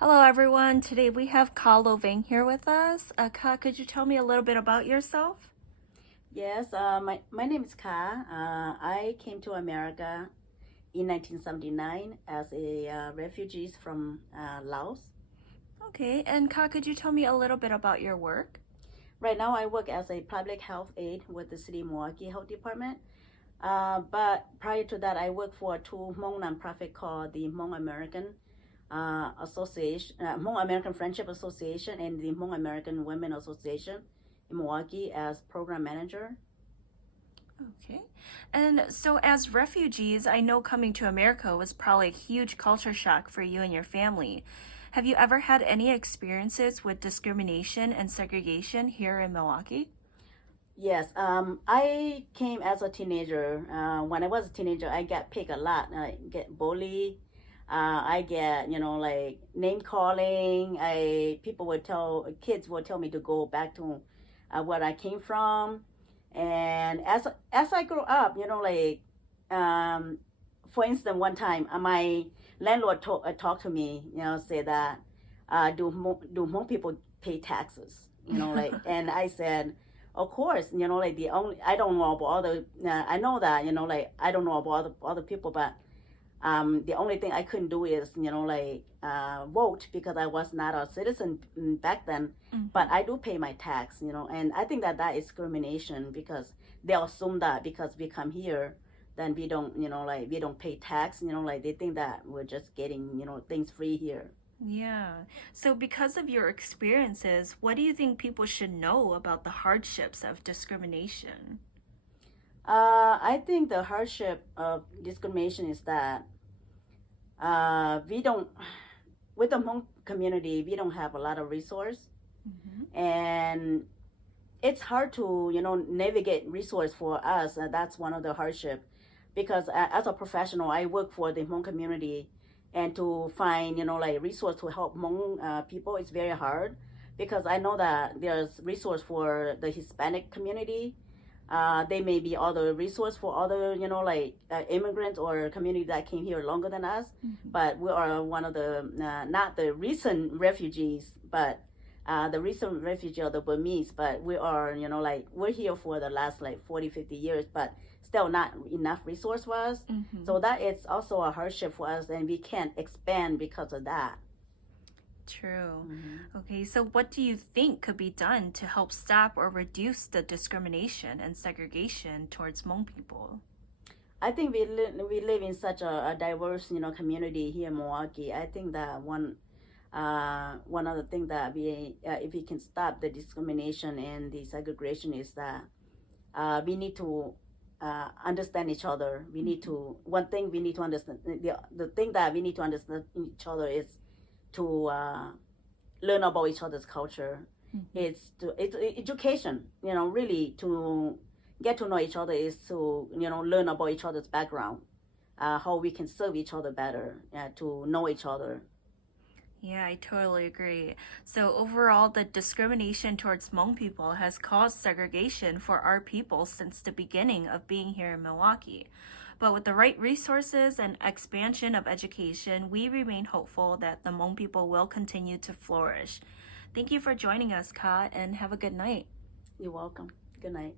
Hello, everyone. Today we have Ka Loving here with us. Ka, could you tell me a little bit about yourself? Yes, my name is Ka. I came to America in 1979 as a refugee from Laos. Okay, and Ka, could you tell me a little bit about your work? Right now, I work as a public health aide with the city Milwaukee Health Department. But prior to that, I worked for two Hmong nonprofit called the Hmong American Association, Hmong American Friendship Association, and the Hmong American Women Association in Milwaukee as program manager. Okay, and so as refugees, I know coming to America was probably a huge culture shock for you and your family. Have you ever had any experiences with discrimination and segregation here in Milwaukee? Yes, I came as a teenager. When I was a teenager, I get picked a lot. I get bullied. I get, like name calling. People would kids would tell me to go back to where I came from. And as I grew up, for instance, one time my landlord talked to me, say that do Hmong people pay taxes? And I said, of course, the only I don't know about other. I know that I don't know about other people, but the only thing I couldn't do is vote because I was not a citizen back then. But I do pay my tax, and I think that is discrimination because they assume that because we come here, then we don't, we don't pay tax, they think that we're just getting, things free here. Yeah. So, because of your experiences, what do you think people should know about the hardships of discrimination? I think the hardship of discrimination is that we don't, with the Hmong community, we don't have a lot of resource, and it's hard to navigate resource for us. That's one of the hardship, because as a professional, I work for the Hmong community, and to find resource to help Hmong people is very hard, because I know that there's resource for the Hispanic community. They may be other resource for other immigrants or community that came here longer than us, but we are one of the not the recent refugees, but the recent refugee of the Burmese, but we are we're here for the last 40-50 years, but still not enough resource for us. So that is also a hardship for us, and we can't expand because of that. True. Okay, so what do you think could be done to help stop or reduce the discrimination and segregation towards Hmong people? I think we live in such a diverse community here in Milwaukee. I think that one of the things that if we can stop the discrimination and the segregation is that we need to understand each other. We need to one thing we need to understand the thing that we need to understand each other is to learn about each other's culture. It's education. Really to get to know each other is to learn about each other's background, how we can serve each other better, to know each other. Yeah, I totally agree. So overall, the discrimination towards Hmong people has caused segregation for our people since the beginning of being here in Milwaukee. But with the right resources and expansion of education, we remain hopeful that the Hmong people will continue to flourish. Thank you for joining us, Ka, and have a good night. You're welcome. Good night.